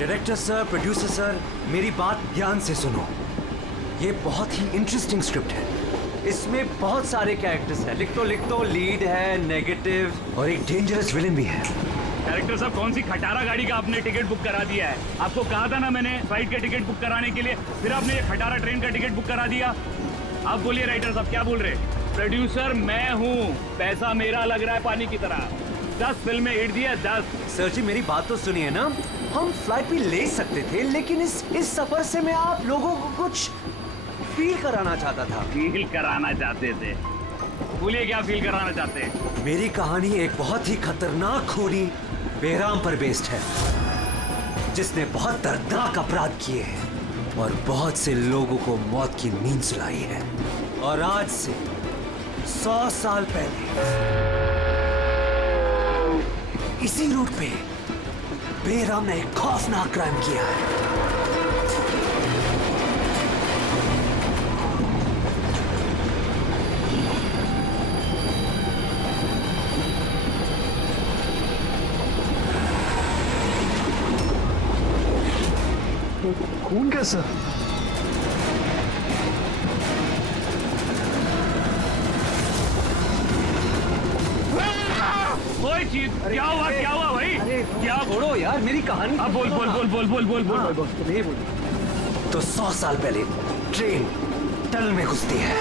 Director sir, producer sir, मेरी बात ध्यान से सुनो। ये बहुत ही इंटरेस्टिंग स्क्रिप्ट है। इसमें बहुत सारे कैरेक्टर्स हैं। लिख तो लीड है, नेगेटिव और एक डेंजरस विलेन भी है। डायरेक्टर साहब, कौन सी खटारा गाड़ी का आपने टिकट बुक करा दिया है? आपको कहा था ना मैंने फ्लाइट का टिकट बुक कराने के लिए, फिर आपने ये खटारा ट्रेन का टिकट बुक करा दिया। आप बोलिए राइटर साहब, क्या बोल रहे? प्रोड्यूसर मैं हूँ, पैसा मेरा लग रहा है पानी की तरह। 10 फिल्में हिट दी है, 10। सर जी मेरी बात तो सुनिए ना, हम फ्लाइट भी ले सकते थे, लेकिन इस सफर से मैं आप लोगों को कुछ फील कराना चाहता था। फील कराना चाहते थे? बोलिए क्या फील कराना चाहते हैं? मेरी कहानी एक बहुत ही खतरनाक खूनी बेराम पर बेस्ड है, जिसने बहुत दर्दनाक अपराध किए हैं और बहुत से लोगों को मौत की नींद सुलाई है। और आज से 100 साल पहले इसी रूट पे बेराम ने एक खौफनाक क्राइम किया है। खून कैसा? कोई चीज क्या हुआ भाई? क्या? छोड़ो यार मेरी कहानी। अब बोल। नहीं बोल। तो 100 साल पहले ट्रेन टनल में घुसती है।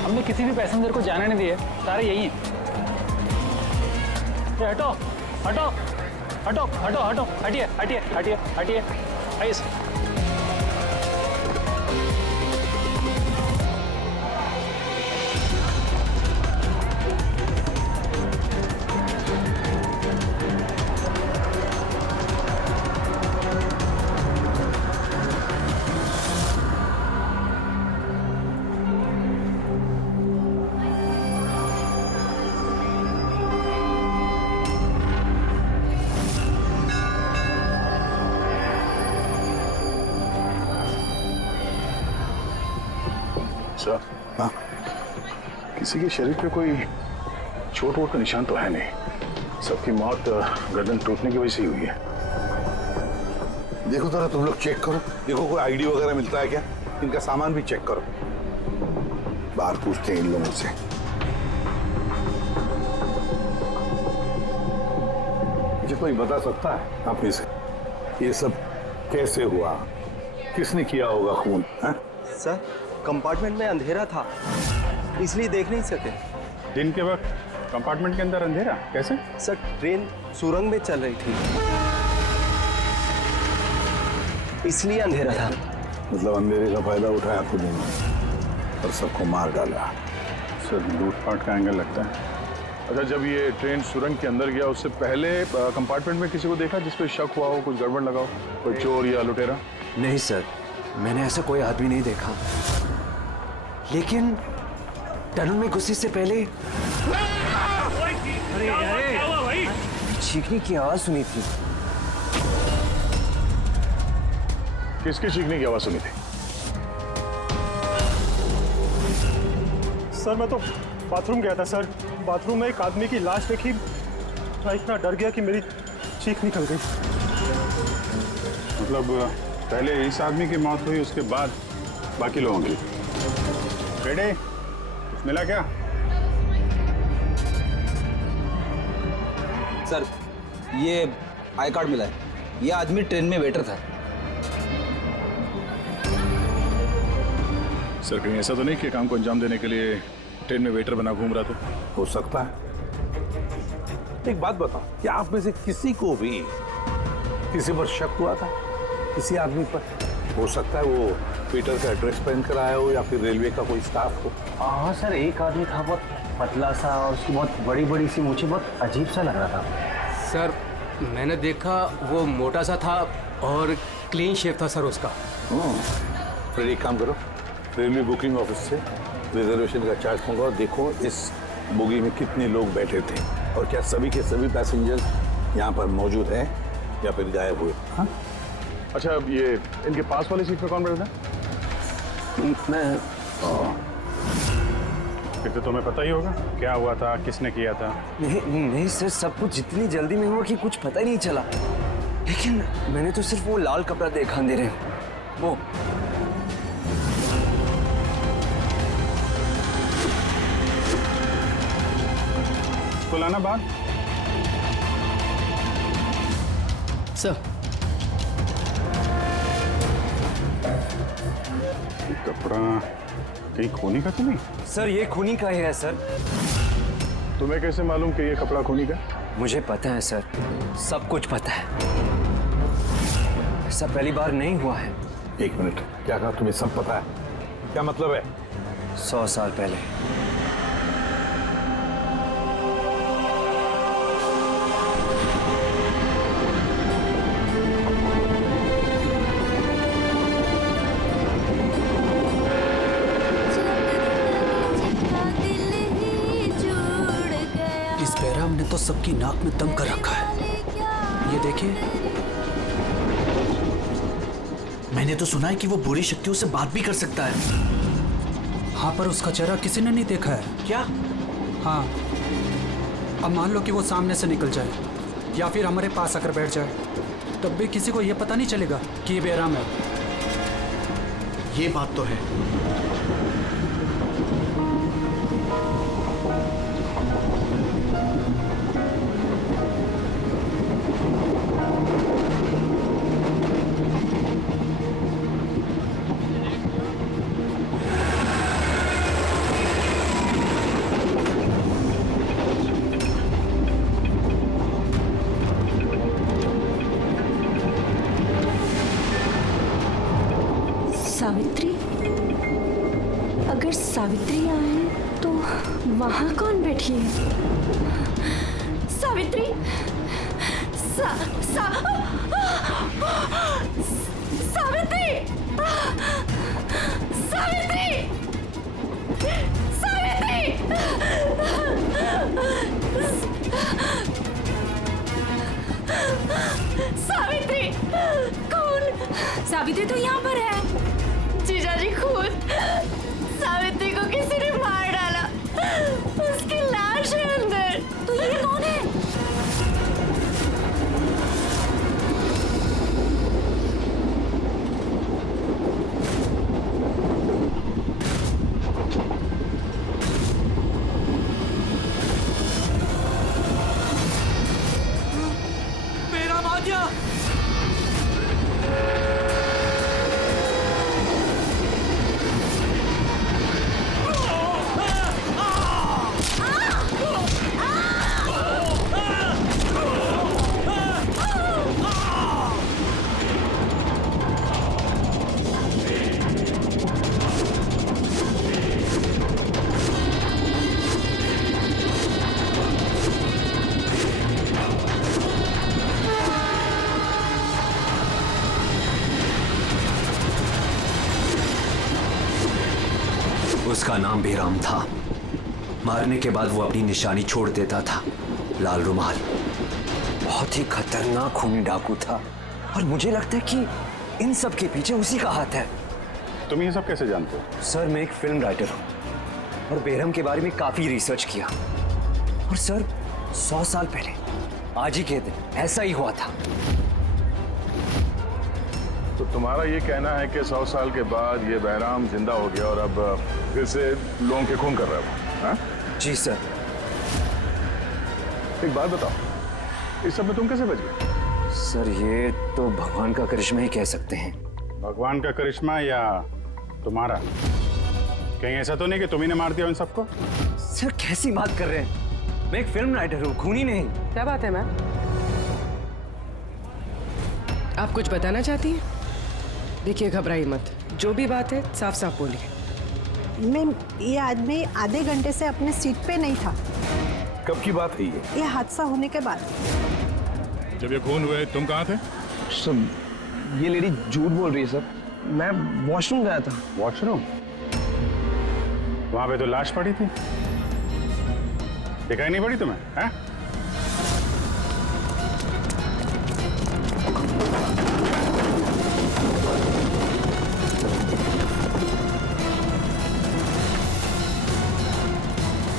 हमने किसी भी पैसेंजर को जाने नहीं दिए, सारे यही हैं। हटो हटो हटो हटो हटो, हटिए हटिए हटिए हटिए, आइए। सर, हाँ, किसी के शरीर पे कोई चोट वोट का निशान तो है नहीं। सबकी मौत गर्दन टूटने की वजह से ही हुई है। देखो जरा तुम लोग चेक करो, देखो कोई आईडी वगैरह मिलता है क्या। इनका सामान भी चेक करो। बाहर पूछते हैं इन लोगों से। मुझे कोई बता सकता है आप में से ये सब कैसे हुआ, किसने किया होगा खून? सर, कंपार्टमेंट में अंधेरा था, इसलिए देख नहीं सके। दिन के वक्त कंपार्टमेंट के अंदर अंधेरा कैसे? सर, ट्रेन सुरंग में चल रही थी, इसलिए अंधेरा था। मतलब अंधेरे का फायदा उठाया खुद ने और सबको मार डाला। सर, लूटपाट का एंगल लगता है। अच्छा, जब ये ट्रेन सुरंग के अंदर गया उससे पहले कंपार्टमेंट में किसी को देखा जिस पे शक हुआ हो, कुछ गड़बड़ लगा हो, कोई चोर या लुटेरा? नहीं सर, मैंने ऐसा कोई आदमी नहीं देखा, लेकिन टनल में घुसने से पहले क्या हुआ भाई? चीखने की आवाज सुनी थी। किसके चीखने की आवाज सुनी थी? सर, मैं तो बाथरूम गया था सर। बाथरूम में एक आदमी की लाश देखी, मैं इतना डर गया कि मेरी चीख निकल गई। मतलब पहले इस आदमी की मौत हुई, उसके बाद बाकी लोगों की। बेटे, कुछ मिला क्या? सर, ये आई कार्ड मिला है। ये आदमी ट्रेन में वेटर था। सर, कहीं ऐसा तो नहीं कि काम को अंजाम देने के लिए ट्रेन में वेटर बना घूम रहा था? हो सकता है। एक बात बताओ, क्या आप में से किसी को भी किसी पर शक हुआ था? किसी आदमी पर? हो सकता है वो पीटर का ड्रेस पहन कर आया हो या फिर रेलवे का कोई स्टाफ हो? हाँ सर, एक आदमी था बहुत पतला सा और उसकी बहुत बड़ी बड़ी सी मूछें, बहुत अजीब सा लग रहा था। सर मैंने देखा वो मोटा सा था और क्लीन शेव था सर उसका। फिर एक काम करो, रेलवे बुकिंग ऑफिस से रिजर्वेशन का चार्ज मंगाओ, देखो इस बोगी में कितने लोग बैठे थे और क्या सभी के सभी पैसेंजर्स यहाँ पर मौजूद हैं या फिर गायब हुए। हाँ? अच्छा, ये इनके पास वाली सीट पे कौन बैठा था? मैं फिर तो तुम्हें पता ही होगा क्या हुआ था, किसने किया था। नहीं सर, सब कुछ जितनी जल्दी में हुआ कि कुछ पता ही नहीं चला। लेकिन मैंने तो सिर्फ वो लाल कपड़ा देखा अंधेरे में, वो। तो लाना बात सर। कपड़ा कहीं खूनी का तो नहीं? सर ये खूनी का ही है सर। तुम्हें कैसे मालूम कि ये कपड़ा खूनी का? मुझे पता है सर, सब कुछ पता है। ऐसा पहली बार नहीं हुआ है। एक मिनट, क्या कहा? तुम्हें सब पता है? क्या मतलब है? 100 साल पहले इस बैराम ने तो सबकी नाक में दम कर रखा है। ये देखिए, मैंने तो सुना है कि वो बुरी शक्तियों से बात भी कर सकता है। हाँ पर उसका चेहरा किसी ने नहीं देखा है। क्या? हाँ, अब मान लो कि वो सामने से निकल जाए या फिर हमारे पास आकर बैठ जाए, तब भी किसी को ये पता नहीं चलेगा कि ये बैराम है। ये बात तो है। सावित्री? अगर सावित्री आए तो वहां कौन बैठी है? सावित्री! सावित्री! सावित्री! सावित्री! सावित्री! कौन? सावित्री तो यहाँ पर है। जीजाजी, खुद सावित्री को किसी ने मार डाला, उसकी लाश है अंदर। तो ये कौन है? मेरा मां गया। उसका नाम बेराम था। मारने के बाद वो अपनी निशानी छोड़ देता था, लाल रुमाल। बहुत ही खतरनाक खूनी डाकू था और मुझे लगता है कि इन सब के पीछे उसी का हाथ है। तुम ये सब कैसे जानते हो? सर मैं एक फिल्म राइटर हूँ और बेरहम के बारे में काफी रिसर्च किया। और सर 100 साल पहले आज ही के दिन ऐसा ही हुआ था। तो तुम्हारा ये कहना है कि 100 साल के बाद ये बहराम जिंदा हो गया और अब फिर से लोगों के खून कर रहा है? हाँ? जी सर। एक बात बताओ, इस सब में तुम कैसे बच गए? सर ये तो भगवान का करिश्मा ही कह सकते हैं। भगवान का करिश्मा या तुम्हारा? कहीं ऐसा तो नहीं कि तुम ही ने मार दिया उन सबको? सर कैसी बात कर रहे हैं? मैं एक फिल्म राइटर हूँ, खूनी नहीं। क्या बात है मैम? आप कुछ बताना चाहती हैं? देखिए घबराइए मत, जो भी बात है साफ साफ बोलिए। मैम, ये आदमी आधे घंटे से अपने सीट पे नहीं था। कब की बात है ये हादसा होने के बाद। जब ये खून हुए तुम कहाँ थे? सर ये लेडी झूठ बोल रही है सर, मैं वॉशरूम गया था। वॉशरूम? वहां पे तो लाश पड़ी थी, दिखाई नहीं पड़ी तुम्हें? हैं?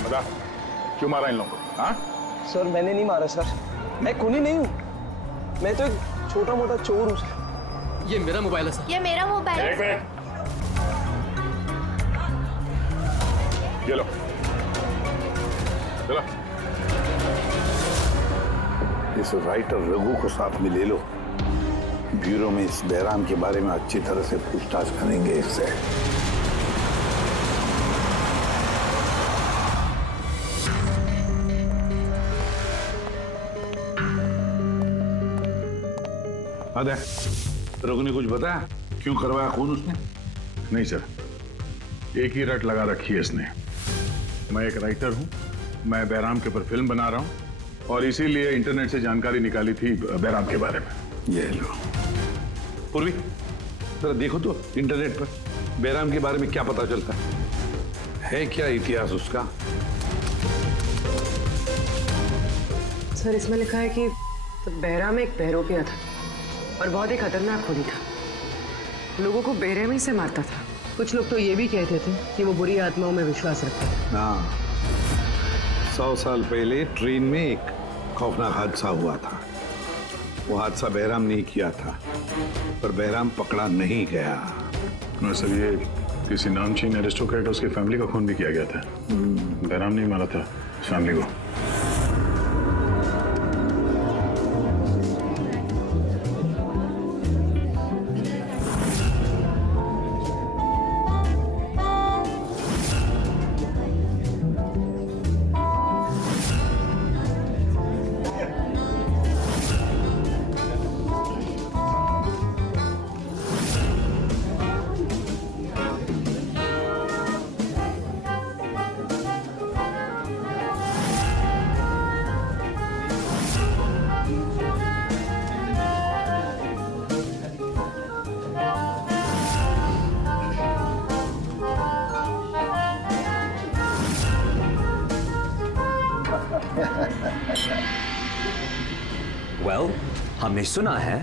बता, क्यों मारा इन लोगों को? हाँ? सर मैंने नहीं मारा सर, मैं खूनी नहीं हूँ, मैं तो एक छोटा मोटा चोर हूँ सर। ये मेरा मोबाइल है सर। ये मेरा मोबाइल है। एक मिनट, ये लो, चलो। इस राइटर रघु को साथ में ले लो, ब्यूरो में इस बहराम के बारे में अच्छी तरह से पूछताछ करेंगे इससे। अरे रघु ने कुछ बताया क्यों करवाया खून उसने? नहीं सर, एक ही रट लगा रखी है इसने। मैं एक राइटर हूँ, मैं बहराम के ऊपर फिल्म बना रहा हूँ और इसीलिए इंटरनेट से जानकारी निकाली थी बहराम के बारे में। ये लो पूर्वी, जरा देखो तो इंटरनेट पर बहराम के बारे में क्या पता चलता है क्या इतिहास उसका? सर इसमें लिखा है कि बहराम एक बहरोपिया था और बहुत ही खतरनाक खूनी था। लोगों को बेरहमी से मारता था। कुछ लोग तो ये भी कहते थे कि वो बुरी आत्माओं में विश्वास रखता था। हाँ, 100 साल पहले ट्रेन में एक खौफनाक हादसा हुआ था। वो हादसा बहराम ने किया था, पर बहराम पकड़ा नहीं गया। सर ये किसी नामचीन एरिस्टोक्रेट उसकी फैमिली का खून भी किया गया था। बहराम ने मारा था फैमिली को। वेल, हमने सुना है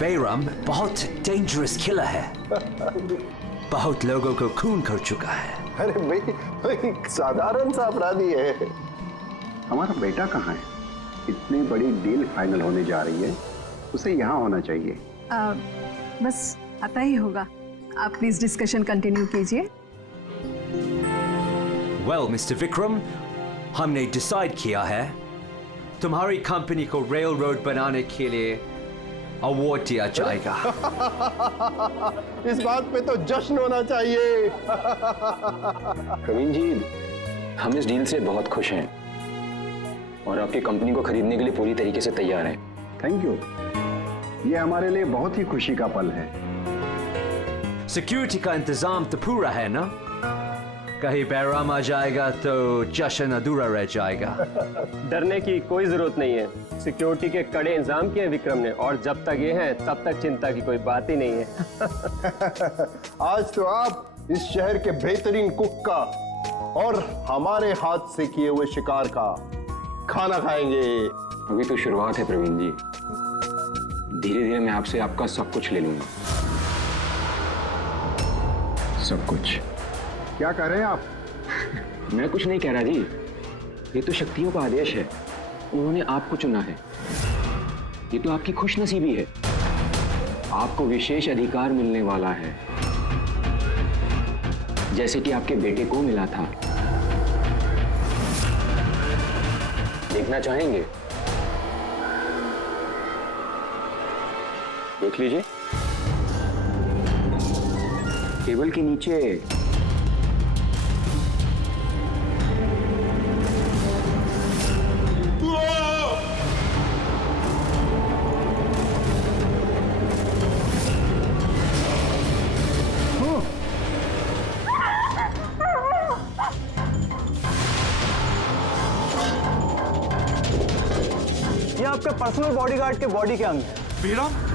बेरम बहुत डेंजरस किलर है, बहुत लोगों को खून कर चुका है। अरे भाई साधारण सा अपराधी है। हमारा बेटा कहाँ है? इतनी बड़ी डील फाइनल होने जा रही है, उसे यहाँ होना चाहिए। बस आता ही होगा। आप प्लीज डिस्कशन कंटिन्यू कीजिए। वेल मिस्टर विक्रम, हमने डिसाइड किया है तुम्हारी कंपनी को रेल रोड बनाने के लिए अवार्ड दिया जाएगा। इस बात पे तो जश्न होना चाहिए। प्रवीण जी, हम इस डील से बहुत खुश हैं और आपकी कंपनी को खरीदने के लिए पूरी तरीके से तैयार हैं। थैंक यू, ये हमारे लिए बहुत ही खुशी का पल है। सिक्योरिटी का इंतजाम तो पूरा है ना? कहीं बहराम आ जाएगा तो जश्न अधूरा रह जाएगा। डरने की कोई जरूरत नहीं है। सिक्योरिटी के कड़े इंतजाम किए विक्रम ने, और जब तक ये हैं तब तक चिंता की कोई बात ही नहीं है। आज तो आप इस शहर के बेहतरीन कुक का और हमारे हाथ से किए हुए शिकार का खाना खाएंगे। अभी तो शुरुआत है प्रवीण जी, धीरे धीरे मैं आपसे आपका सब कुछ ले लूंगा। सब कुछ? क्या कह रहे हैं आप? मैं कुछ नहीं कह रहा जी, ये तो शक्तियों का आदेश है। उन्होंने आपको चुना है, ये तो आपकी खुशनसीबी है। आपको विशेष अधिकार मिलने वाला है, जैसे कि आपके बेटे को मिला था। देखना चाहेंगे? देख लीजिए, टेबल के नीचे आपके पर्सनल बॉडीगार्ड के बॉडी के अंग है। बेराम?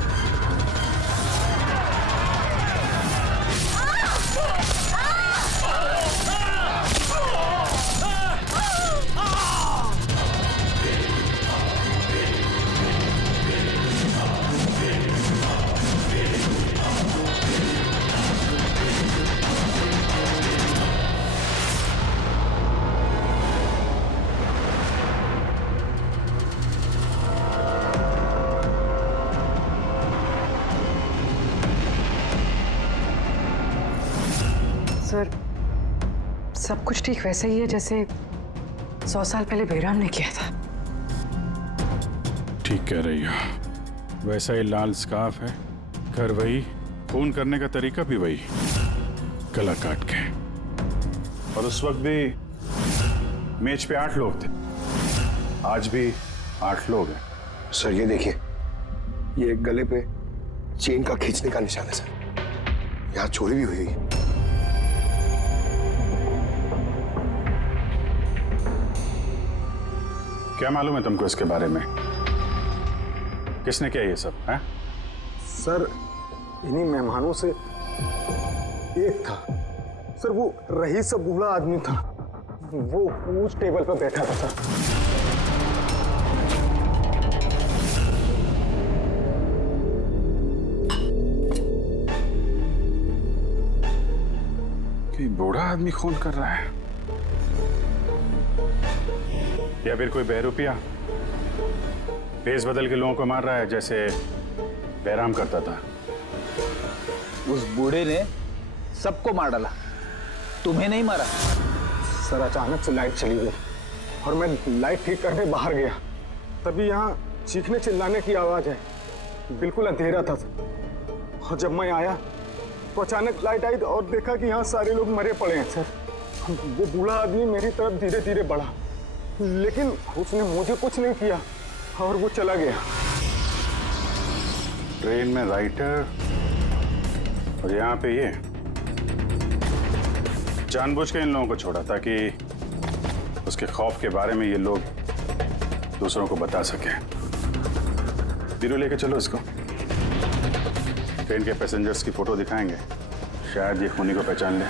सर, सब कुछ ठीक वैसे ही है जैसे 100 साल पहले बेराम ने किया था। ठीक कह रही हो। वैसा ही लाल स्कार्फ है, घर वही, खून करने का तरीका भी वही, गला काट के। और उस वक्त भी मेज पे 8 लोग थे, आज भी 8 लोग हैं। सर ये देखिए, ये गले पे चेन का खींचने का निशान है सर। यहाँ चोरी भी हुई है। क्या मालूम है तुमको इसके बारे में? किसने किया ये सब है? सर इन्हीं मेहमानों से एक था सर, वो रईस सा बूढ़ा आदमी था, वो उस टेबल पर बैठा था सर। कि बूढ़ा आदमी खून कर रहा है या फिर कोई बहरूपिया भेस बदल के लोगों को मार रहा है जैसे बैराम करता था। उस बूढ़े ने सबको मार डाला, तुम्हें नहीं मारा। सर अचानक से लाइट चली गई और मैं लाइट ठीक करने बाहर गया, तभी यहाँ चीखने चिल्लाने की आवाज है। बिल्कुल अंधेरा था सर। और जब मैं आया तो अचानक लाइट आई और देखा कि यहाँ सारे लोग मरे पड़े हैं सर। वो बूढ़ा आदमी मेरी तरफ धीरे धीरे बढ़ा, लेकिन उसने मुझे कुछ नहीं किया और वो चला गया। ट्रेन में राइटर और यहाँ पे ये जानबूझ के इन लोगों को छोड़ा ताकि उसके खौफ के बारे में ये लोग दूसरों को बता सकें। धीरे लेके चलो इसको। ट्रेन के पैसेंजर्स की फोटो दिखाएंगे, शायद ये खूनी को पहचान ले।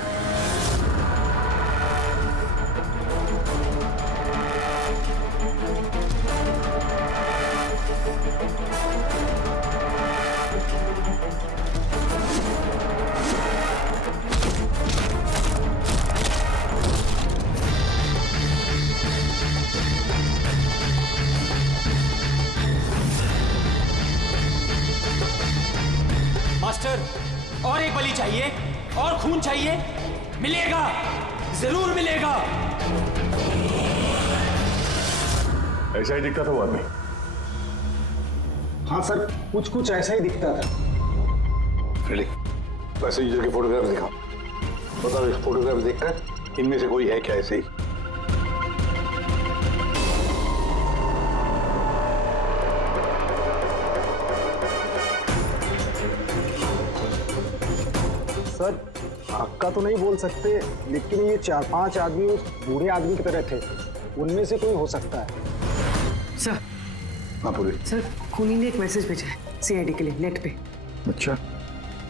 मास्टर, और एक बलि चाहिए, और खून चाहिए। मिलेगा, जरूर मिलेगा। ऐसा ही दिखता था वो आदमी। हाँ सर, कुछ कुछ ऐसा ही दिखता था। फ्रेडी, पैसेंजर के फोटोग्राफ दिखाओ। बताओ, इस फोटोग्राफ देखकर इनमें से कोई है क्या ऐसे ही? सर पक्का तो नहीं बोल सकते, लेकिन ये 4-5 आदमी उस बूढ़े आदमी की तरह थे, उनमें से कोई हो सकता है। सर, हाँ पूरी। सर खूनी ने एक मैसेज भेजा है सीआईडी के लिए नेट पे। अच्छा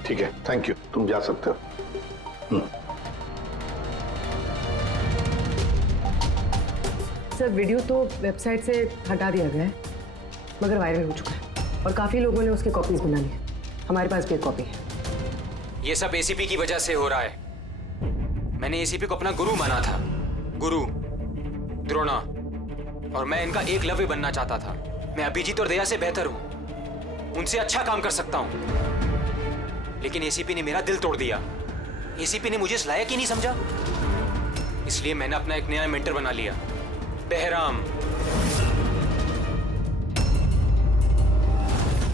ठीक है, थैंक यू, तुम जा सकते हो। सर वीडियो तो वेबसाइट से हटा दिया गया है, मगर वायरल हो चुका है और काफी लोगों ने उसकी कॉपीज बना ली है। हमारे पास भी एक कॉपी है। ये सब एसीपी की वजह से हो रहा है। मैंने एसीपी को अपना गुरु माना था, गुरु द्रोणा, और मैं इनका एकलव्य बनना चाहता था। मैं अभिजीत और दया से बेहतर हूं, उनसे अच्छा काम कर सकता हूं, लेकिन एसीपी ने मेरा दिल तोड़ दिया। एसीपी ने मुझे इस लायक ही नहीं समझा, इसलिए मैंने अपना एक नया मेंटर बना लिया, बहराम।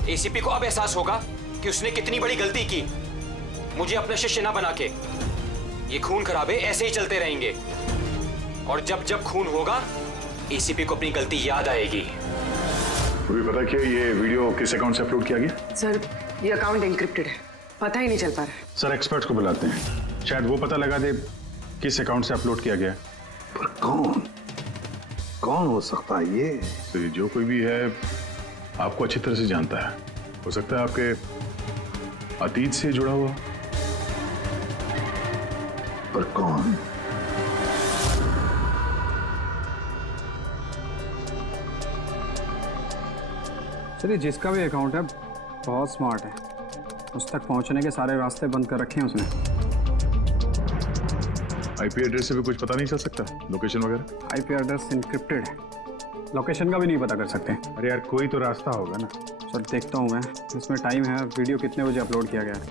एसीपी को अब एहसास होगा कि उसने कितनी बड़ी गलती की, मुझे अपना शिष्य ना बना के। ये खून खराबे ऐसे ही चलते रहेंगे, और जब जब खून होगा एसीपी को अपनी गलती याद आएगी। तुम्हें पता क्या ये वीडियो किस अकाउंट से अपलोड किया गया? सर ये अकाउंट एन्क्रिप्टेड है, पता ही नहीं चल पा रहा है। सर एक्सपर्ट्स को बुलाते हैं, शायद वो पता लगा दे किस अकाउंट से अपलोड किया गया। पर कौन हो सकता है ये? तो जो कोई भी है आपको अच्छी तरह से जानता है। हो सकता है आपके अतीत से जुड़ा हुआ। पर कौन? चलिए, जिसका भी अकाउंट है बहुत स्मार्ट है। उस तक पहुंचने के सारे रास्ते बंद कर रखे हैं उसने। आईपी एड्रेस से भी कुछ पता नहीं चल सकता? लोकेशन वगैरह? आईपी एड्रेस इनक्रिप्टेड है, लोकेशन का भी नहीं पता कर सकते। अरे यार, कोई तो रास्ता होगा ना। सर देखता हूँ मैं, इसमें टाइम है, वीडियो कितने बजे अपलोड किया गया है।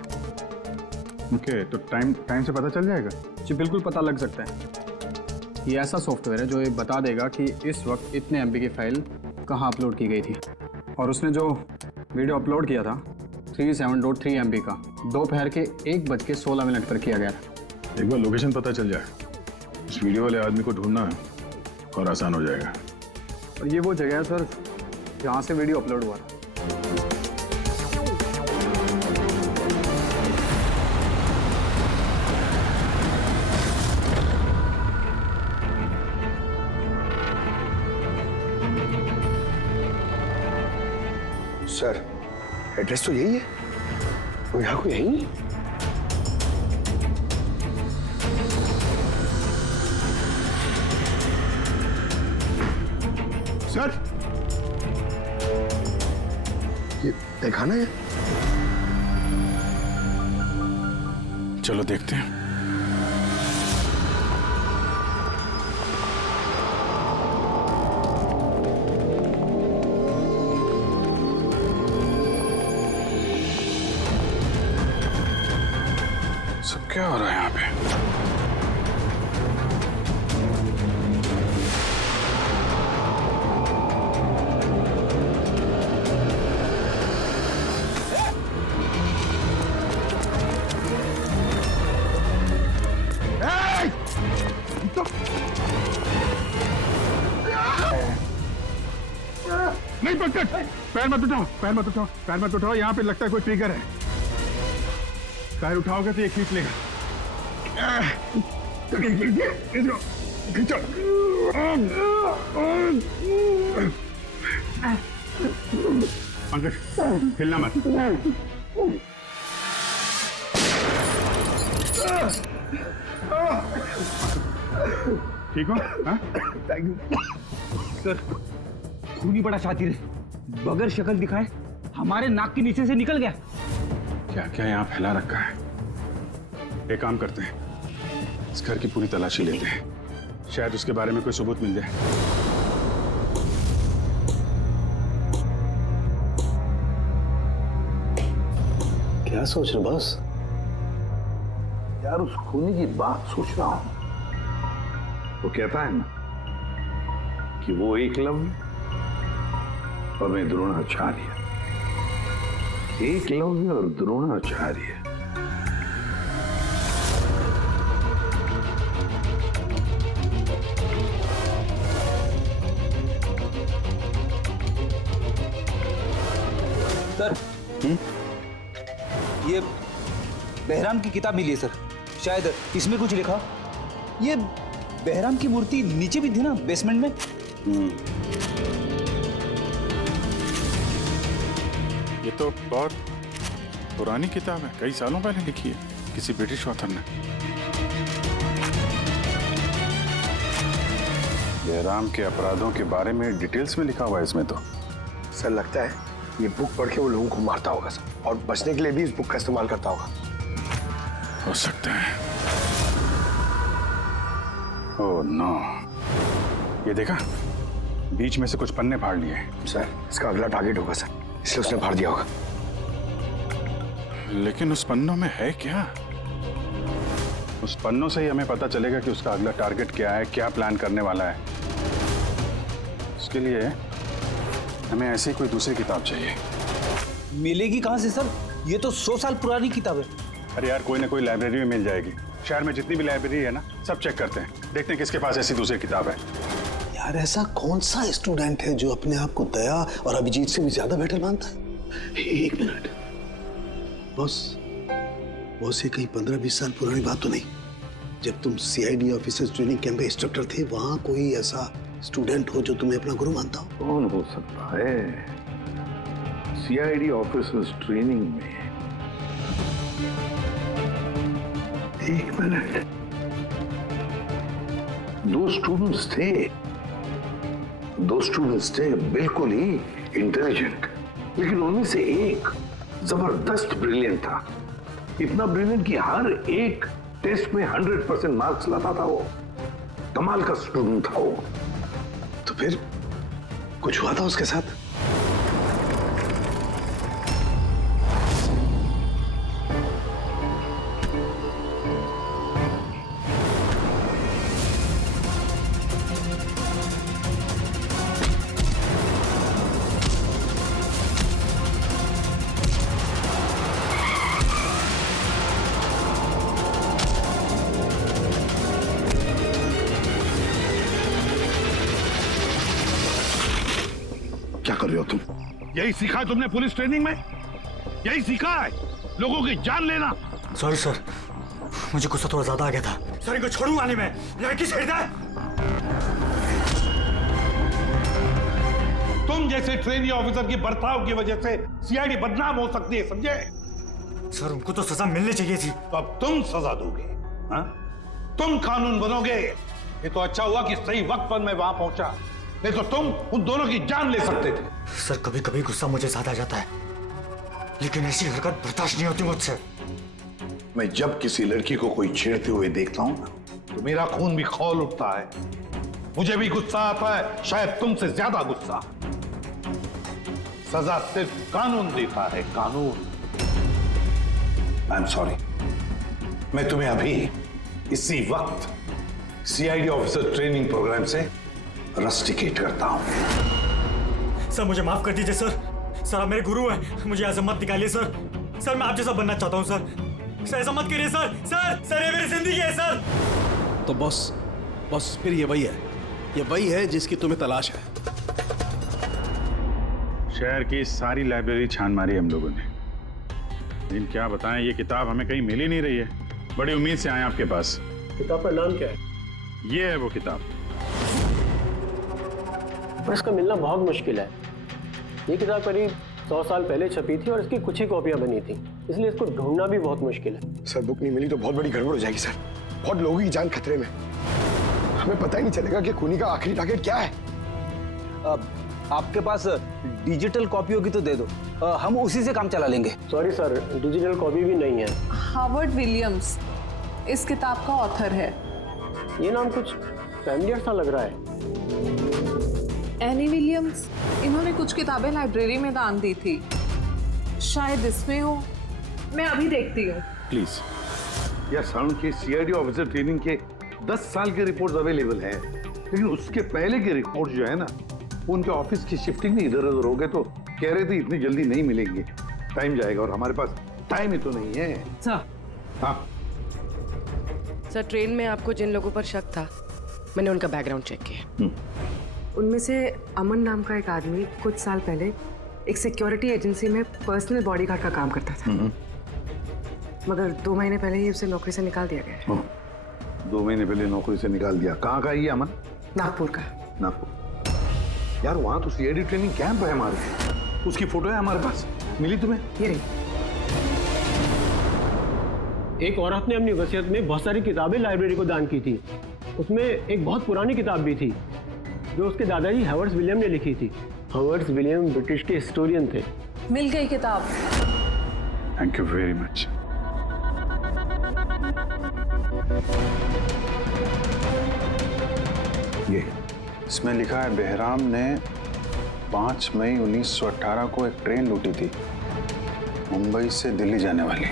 ओके, तो टाइम से पता चल जाएगा? जी बिल्कुल पता लग सकता है। ये ऐसा सॉफ्टवेयर है जो ये बता देगा कि इस वक्त इतने MB की फाइल कहाँ अपलोड की गई थी। और उसने जो वीडियो अपलोड किया था 37.3 MB का, दोपहर के 1:16 पर किया गया था। एक बार लोकेशन पता चल जाए, इस वीडियो वाले आदमी को ढूंढना और आसान हो जाएगा। और ये वो जगह है सर जहाँ से वीडियो अपलोड हुआ था। सर, एड्रेस तो यही है। वो यहाँ को यही है। सर, ये देखा ना? चलो देखते हैं। सब क्या हो रहा है यहाँ पे? नहीं पकड़, पैर मत उठाओ, पैर मत उठाओ, पैर मत उठाओ। यहाँ पे लगता है कोई ट्रिगर है। पैर उठाओगे तो ये खींच लेगा। खींचो। पंकज, हिलना मत। ठीक हो? Thank you sir. खून ही बड़ा शातिर है, बगैर शक्ल दिखाए हमारे नाक के नीचे से निकल गया। क्या क्या यहाँ फैला रखा है? एक काम करते हैं, इस घर की पूरी तलाशी लेते हैं, शायद उसके बारे में कोई सबूत मिल जाए। क्या सोच रहे बॉस? यार, उस खूनी की बात सोच रहा हूं। वो कहता है ना कि वो एकलव्य और मैं द्रोणाचार्य। एकलव्य और द्रोणाचार्य। सर, ये बहराम की किताब मिली है सर, शायद इसमें कुछ लिखा। ये बहराम की मूर्ति नीचे भी थी ना, बेसमेंट में। ये तो बहुत पुरानी किताब है, कई सालों पहले लिखी है किसी ब्रिटिश ऑथर ने। बहराम के अपराधों के बारे में डिटेल्स में लिखा हुआ है इसमें तो। सर, लगता है ये बुक पढ़ के वो लोगों को मारता होगा सर, और बचने के लिए भी इस बुक का इस्तेमाल करता होगा। हो सकता है। ओह नो, ये देखा, बीच में से कुछ पन्ने फाड़ लिए। सर, इसका अगला टारगेट होगा सर, इसलिए उसने फाड़ दिया होगा। लेकिन उस पन्नों में है क्या? उस पन्नों से ही हमें पता चलेगा कि उसका अगला टारगेट क्या है, क्या प्लान करने वाला है। उसके लिए हमें ऐसी कोई दूसरी किताब चाहिए। मिलेगी कहां से सर? ये तो 100 साल पुरानी किताब है। अरे यार, कोई ना कोई लाइब्रेरी में मिल जाएगी। शहर में जितनी भी लाइब्रेरी है ना, सब चेक करते हैं, देखते हैं किसके पास ऐसी दूसरी किताब है। यार, ऐसा कौन सा स्टूडेंट है जो अपने आप को दया और अभिजीत से भी ज्यादा बेटर मानता है? एक मिनट बॉस, ये कहीं 15-20 साल पुरानी बात तो नहीं? जब तुम CID ऑफिसर्स ट्रेनिंग कैंप में इंस्ट्रक्टर थे, वहां कोई ऐसा स्टूडेंट हो जो तुम्हें अपना गुरु मानता हो? कौन हो सकता है? सीआईडी ऑफिसर्स ट्रेनिंग में। एक मिनट, 2 स्टूडेंट्स थे बिल्कुल ही इंटेलिजेंट, लेकिन उनमें से एक जबरदस्त ब्रिलियंट था। इतना ब्रिलियंट कि हर एक टेस्ट में 100% मार्क्स लाता था वो। कमाल का स्टूडेंट था वो। तो फिर कुछ हुआ था उसके साथ? क्या कर रहे हो तुम? यही सीखा है तुमने पुलिस ट्रेनिंग में? यही सीखा है लोगों की जान लेना? सॉरी सर, मुझे गुस्सा थोड़ा ज्यादा आ गया था। सर इनको छोड़ूंगा नहीं मैं, लड़की छेड़ दे। तुम जैसे ट्रेनी ऑफिसर की बर्ताव की वजह से सीआईडी बदनाम हो सकती है, समझे? सर उनको तो सजा मिलनी चाहिए थी। तो अब तुम सजा दोगे? हाँ? तुम कानून बनोगे? ये तो अच्छा हुआ कि सही वक्त पर मैं वहां पहुंचा, नहीं तो तुम उन दोनों की जान ले सकते थे। सर कभी कभी गुस्सा मुझे ज्यादा आ जाता है, लेकिन ऐसी हरकत बर्दाश्त नहीं होती मुझसे। मैं जब किसी लड़की को कोई छेड़ते हुए देखता हूं तो मेरा खून भी खौल उठता है। मुझे भी गुस्सा आता है, शायद तुमसे ज्यादा गुस्सा। सजा सिर्फ कानून देता है, कानून। आई एम सॉरी, मैं तुम्हें अभी इसी वक्त सीआईडी ऑफिसर ट्रेनिंग प्रोग्राम से रस्टिकेट करता हूं। सर मुझे माफ कर दीजिए सर। सर आप मेरे गुरु हैं, मुझे ऐसा मत निकालिए सर। सर मैं आप जैसा बनना चाहता हूं सर। ऐसा मत करिए सर। सर ये मेरी जिंदगी है सर। तो बॉस फिर ये वही है जिसकी तुम्हें तलाश है। शहर की सारी लाइब्रेरी छान मारी हम लोगों ने, लेकिन क्या बताएं, ये किताब हमें कहीं मिल ही नहीं रही है। बड़ी उम्मीद से आए आपके पास। किताब का नाम क्या है? ये है वो किताब। पर इसका मिलना बहुत मुश्किल है। ये किताब करीब 100 साल पहले छपी थी और इसकी कुछ ही कॉपियां बनी थी, इसलिए इसको ढूंढना भी बहुत मुश्किल है। सर बुक नहीं मिली तो बहुत बड़ी गड़बड़ हो जाएगी सर। बहुत लोगों की जान खतरे में। हमें पता ही नहीं चलेगा कि खूनी का आखिरी टारगेट क्या है। आपके पास डिजिटल कॉपी होगी तो दे दो, हम उसी से काम चला लेंगे। सॉरी सर, डिजिटल कॉपी भी नहीं है। हार्वर्ड विलियम्स इस किताब का ऑथर है। ये नाम कुछ फैमिलियर सा लग रहा है। एनी विलियम्स, इन्होंने कुछ किताबें लाइब्रेरी में दान दी थी, शायद इसमें हो। मैं अभी देखती हूँ। प्लीज। यह साउंड के सीआईडी ऑफिसर ट्रेनिंग के 10 साल के रिपोर्ट्स अवेलेबल है, लेकिन उसके पहले के रिपोर्ट जो है ना, उनके ऑफिस की शिफ्टिंग में इधर उधर हो गए, तो कह रहे थे इतनी जल्दी नहीं मिलेंगे, टाइम जाएगा, और हमारे पास टाइम ही तो नहीं है। सर। हाँ सर, ट्रेन में आपको जिन लोगों पर शक था, मैंने उनका बैकग्राउंड चेक किया। उनमें से अमन नाम का एक आदमी कुछ साल पहले एक सिक्योरिटी एजेंसी में पर्सनल बॉडीगार्ड का काम करता था, मगर 2 महीने पहले ही उसे नौकरी से निकाल दिया गया है। 2 महीने पहले नौकरी से निकाल दिया। कहाँ का ये अमन? नागपुर का। नागपुर। यार वहाँ तो सीआईडी ट्रेनिंग कैंप है हमारे, उसकी फोटो है हमारे पास, मिली तुम्हें? ये रही। एक औरत ने अपनी वसीयत में बहुत सारी किताबें लाइब्रेरी को दान की थी। उसमें एक बहुत पुरानी किताब भी थी जो उसके दादाजी हावर्ड विलियम ने लिखी थी। हावर्ड विलियम ब्रिटिश के हिस्टोरियन थे। मिल गई किताब। Thank you very much. ये इसमें लिखा है, बेहराम ने 5 मई 1918 को एक ट्रेन लूटी थी, मुंबई से दिल्ली जाने वाली।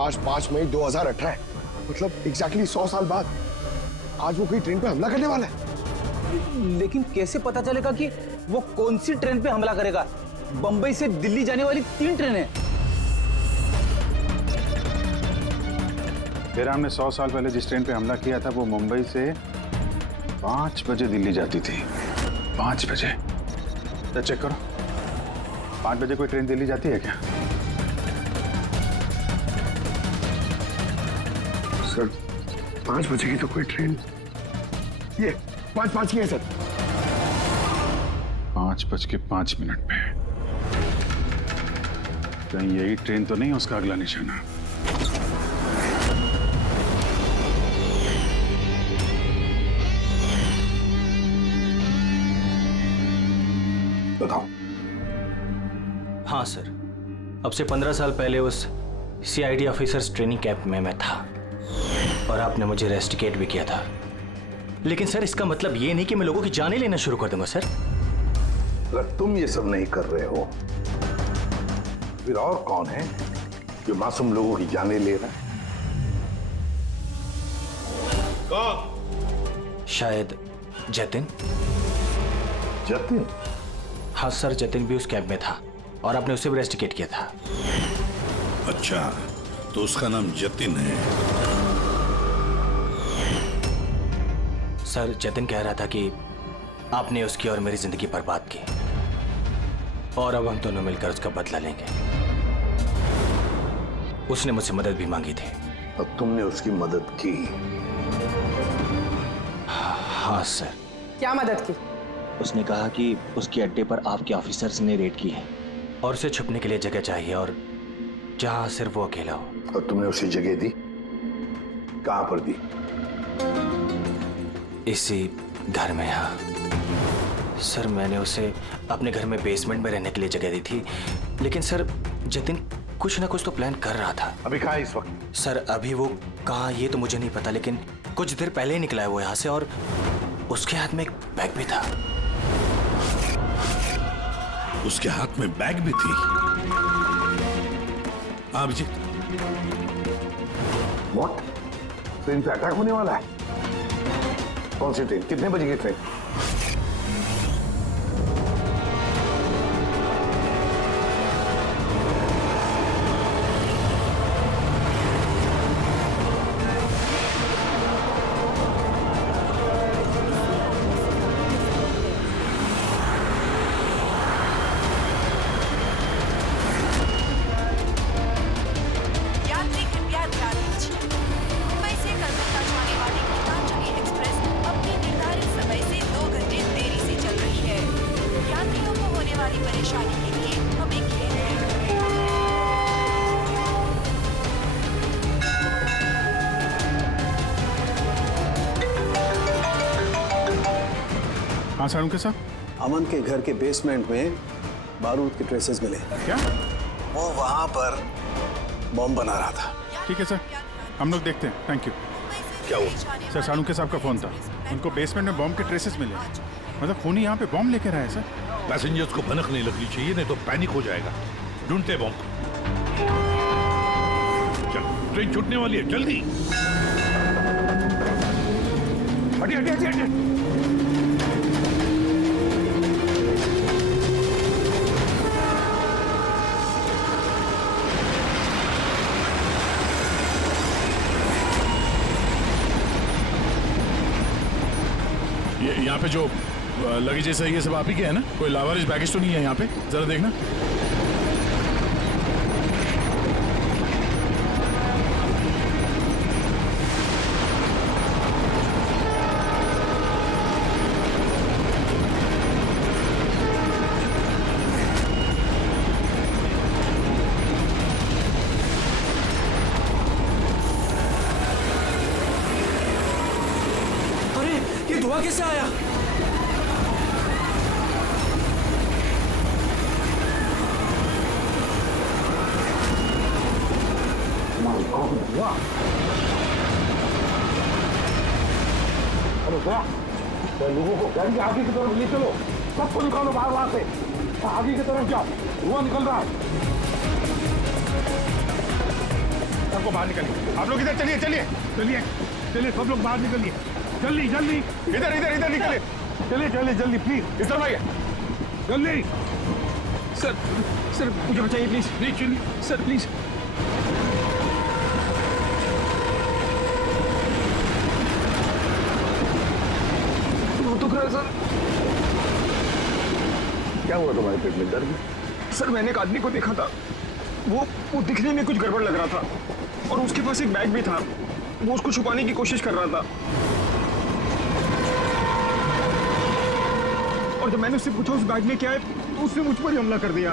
आज 5 मई 2018 है, मतलब एग्जैक्टली 100 साल बाद आज वो कोई ट्रेन पे हमला करने वाला है। लेकिन कैसे पता चलेगा कि वो कौन सी ट्रेन पे हमला करेगा? बंबई से दिल्ली जाने वाली 3 ट्रेनें। बेराम ने 100 साल पहले जिस ट्रेन पे हमला किया था वो मुंबई से 5 बजे दिल्ली जाती थी। 5 बजे। तो चेक करो, 5 बजे कोई ट्रेन दिल्ली जाती है क्या? सर 5 बजे की तो कोई ट्रेन, ये 5:05 की है सर। 5:05 पे कहीं यही ट्रेन तो नहीं उसका अगला निशाना? बताओ। हाँ सर, अब से 15 साल पहले उस CID ऑफिसर्स ट्रेनिंग कैंप में मैं था और आपने मुझे रेस्टिकेट भी किया था। लेकिन सर इसका मतलब ये नहीं कि मैं लोगों की जानें लेना शुरू कर दूंगा सर। अगर तुम ये सब नहीं कर रहे हो फिर और कौन है जो मासूम लोगों की जानें ले रहा है? कौन? शायद जतिन। जतिन? हाँ सर, जतिन भी उस कैंप में था और आपने उसे भी रेस्टिकेट किया था। अच्छा, तो उसका नाम जतिन है। सर जतिन कह रहा था कि आपने उसकी और मेरी जिंदगी बर्बाद की और अब हम दोनों मिलकर उसका बदला लेंगे। उसने मुझसे मदद भी मांगी थी। और तुमने उसकी मदद की? हाँ सर। क्या मदद की? उसने कहा कि उसके अड्डे पर आपके ऑफिसर्स ने रेड की है और उसे छुपने के लिए जगह चाहिए और जहां सिर्फ वो अकेला हो। और तुमने उसे जगह दी? कहां पर दी? इसी घर में। हाँ सर, मैंने उसे अपने घर में बेसमेंट में रहने के लिए जगह दी थी, लेकिन सर जतिन कुछ ना कुछ तो प्लान कर रहा था। अभी कहाँ है इस वक्त? सर अभी वो कहाँ ये तो मुझे नहीं पता, लेकिन कुछ देर पहले ही निकला है वो यहाँ से और उसके हाथ में एक बैग भी था। उसके हाथ में बैग भी थी? अभिजीत, व्हाट? ट्रेन पे अटैक होने वाला है? कौन सी ट्रेन? कितने बजे की ट्रेन? हाँ सारुण के साथ? अमन के घर के बेसमेंट में बारूद के ट्रेसेस मिले। क्या? वो वहां पर बॉम्ब बना रहा था। ठीक है सर, हम लोग देखते हैं। Thank you. क्या हुआ? सर सारुण के साहब का फोन था, उनको बेसमेंट में बॉम्ब के ट्रेसेस मिले। मतलब खूनी यहाँ पे बॉम्ब लेकर आया सर। पैसेंजर्स को भनक नहीं लगनी चाहिए, नहीं तो पैनिक हो जाएगा। ढूंढते बॉम्ब। चल, ट्रेन छूटने वाली है, जल्दी। हटिए हटिए हटिए हटिए। यहाँ पे जो लगेज है ये सब आप ही के है ना? कोई लावारिस बैगेज तो नहीं है यहाँ पे? जरा देखना। अरे ये धुआं कैसे आया? तो लोगों को गाड़ी के आगे की तरफ ले चलो, सबको निकालो बाहर वहां से, आगे की तरफ जाओ, धुआं निकल रहा है। सबको बाहर निकलिए। आप लोग इधर चलिए चलिए चलिए चलिए, सब लोग बाहर निकलिए जल्दी जल्दी। इधर इधर इधर निकलिए, चलिए चलिए जल्दी प्लीज। इस तरफ आइए जल्दी। सर सर मुझे बचाइए प्लीज। नहीं चलिए सर प्लीज। बहुत दुख रहा है सर। क्या हुआ तुम्हारे पेट में? दर्द? सर मैंने एक आदमी को देखा था, वो दिखने में कुछ गड़बड़ लग रहा था और उसके पास एक बैग भी था, वो उसको छुपाने की कोशिश कर रहा था। और जब मैंने उससे पूछा उस बैग में क्या है, तो उसने मुझ पर ही हमला कर दिया।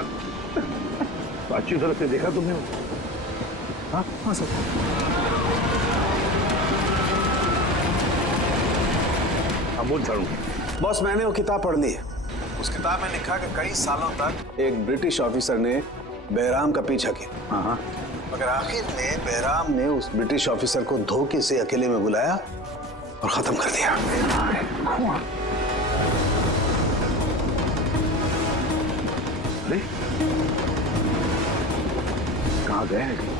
तो अच्छी तरह से देखा तुमने? हाँ हाँ सर। अब बोल चालू। बॉस मैंने वो किताब पढ़ ली है। उस किताब में लिखा कि कई सालों तक एक ब्रिटिश ऑफिसर ने बहराम का पीछा किया। हाँ। मगर आखिर में बहराम ने उस ब्रिटिश ऑफिसर को धोखे से अकेले में बुलाया और खत्म कर दिया। कहाँ गए हैं?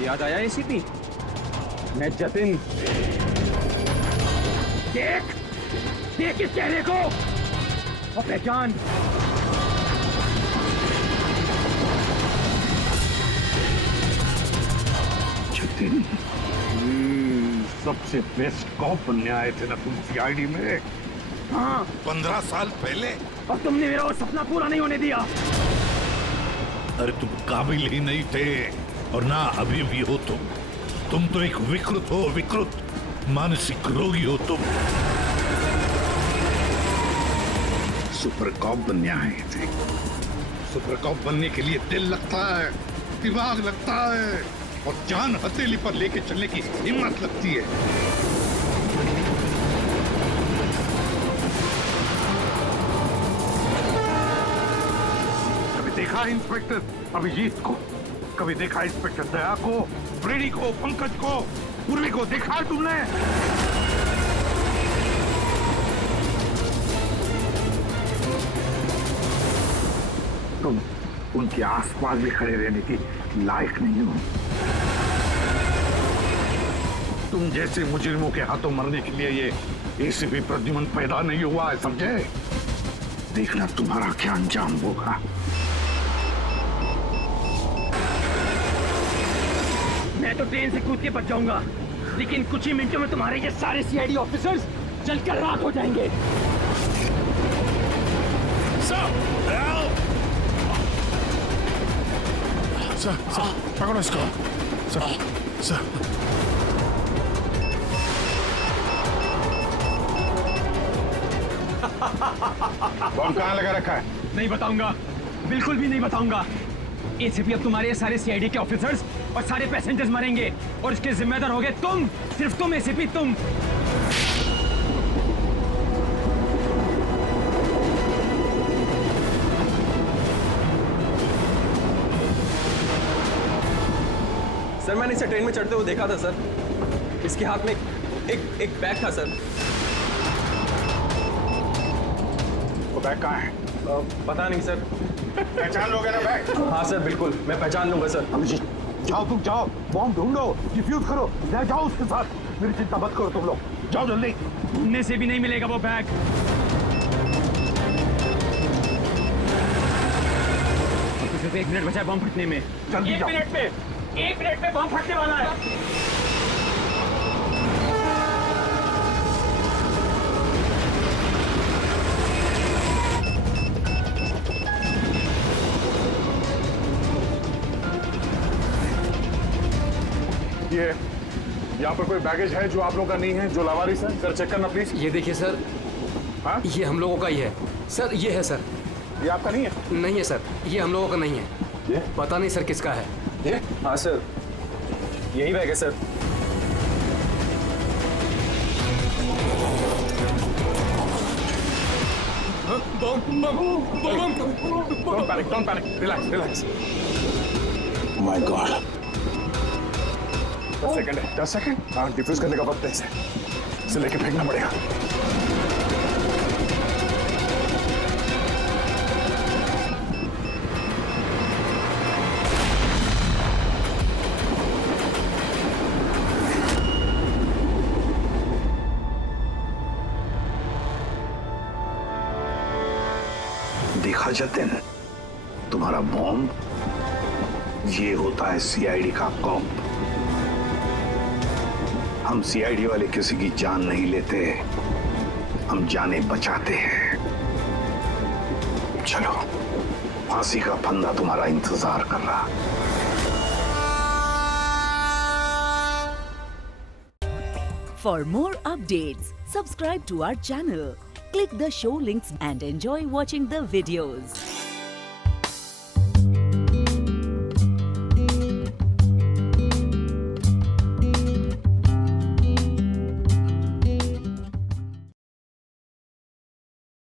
याद आया एसीपी? मैं जतिन। देख इस चेहरे को और पहचान। जतिन, सबसे बेस्ट कॉप बनने आए थे ना तुम सीआईडी में? हाँ 15 साल पहले। और तुमने मेरा वो सपना पूरा नहीं होने दिया। अरे तुम काबिल ही नहीं थे और ना अभी भी हो। तुम तो एक विकृत हो, विकृत मानसिक रोगी हो तुम। सुपर कॉप बनने आए थे। सुपर कॉप बनने के लिए दिल लगता है, दिमाग लगता है और जान हथेली पर लेके चलने की हिम्मत लगती है। कभी देखा इंस्पेक्टर अभिजीत को? कभी देखा इंस्पेक्टर दया को, फ्रेडी को, पंकज को, पूर्वी को? देखा है तुमने? तुम उनके आसपास भी खड़े रहने की लायक नहीं हो। तुम जैसे मुजरिमों के हाथों मरने के लिए ये एसीपी प्रद्युमन पैदा नहीं हुआ है, समझे? देखना तुम्हारा क्या अंजाम होगा। मैं तो ट्रेन से कूद के बच जाऊंगा, लेकिन कुछ ही मिनटों में तुम्हारे ये सारे सीआईडी ऑफिसर्स जलकर राख हो जाएंगे। सर, पकड़ो इसको। सर। बम कहाँ लगा रखा है? नहीं बताऊंगा, बिल्कुल भी नहीं बताऊंगा। एसीपी अब तुम्हारे सारे सीआईडी के ऑफिसर्स और सारे पैसेंजर्स मरेंगे और इसके जिम्मेदार होगे तुम, सिर्फ तुम एसीपी, तुम। सर मैंने इसे ट्रेन में चढ़ते हुए देखा था सर। इसके हाथ में एक बैग था सर। वो बैग कहाँ है? पता नहीं सर। पहचान लोगे ना बैग? हाँ सर बिल्कुल, मैं पहचान लूंगा सर। अभिजीत जाओ, तुम जाओ, बॉम्ब ढूंढो, डिफ्यूज करो, ले जाओ उसके साथ। मेरी चिंता मत करो तुम लोग, जाओ जल्दी। ढूंढने से भी नहीं मिलेगा वो बैग। सिर्फ 1 मिनट बचा है बम फटने में। जल्दी जाओ। 1 मिनट में बम फटने वाला है। ये यहाँ पर कोई बैगेज है जो आप लोगों का नहीं है, जो लावारिस है? सर चेक करना प्लीज। ये देखिए सर। हाँ? ये हम लोगों का ही है सर। ये है सर। ये आपका नहीं है? नहीं है सर, ये हम लोगों का नहीं है। ये? पता नहीं सर किसका है। ये? हाँ सर, यही बैग है sir. Don't panic. Relax. My God 10 second हाँ डिफ्यूज करने का वक्त है इसे लेके फेंकना पड़ेगा। देखा जतिन, तुम्हारा बॉम्ब ये होता है सीआईडी का कॉप। हम सीआईडी वाले किसी की जान नहीं लेते, हम जाने बचाते हैं। चलो, फांसी का फंदा तुम्हारा इंतजार कर रहा। For more updates, subscribe to our channel, click the show links and enjoy watching the videos.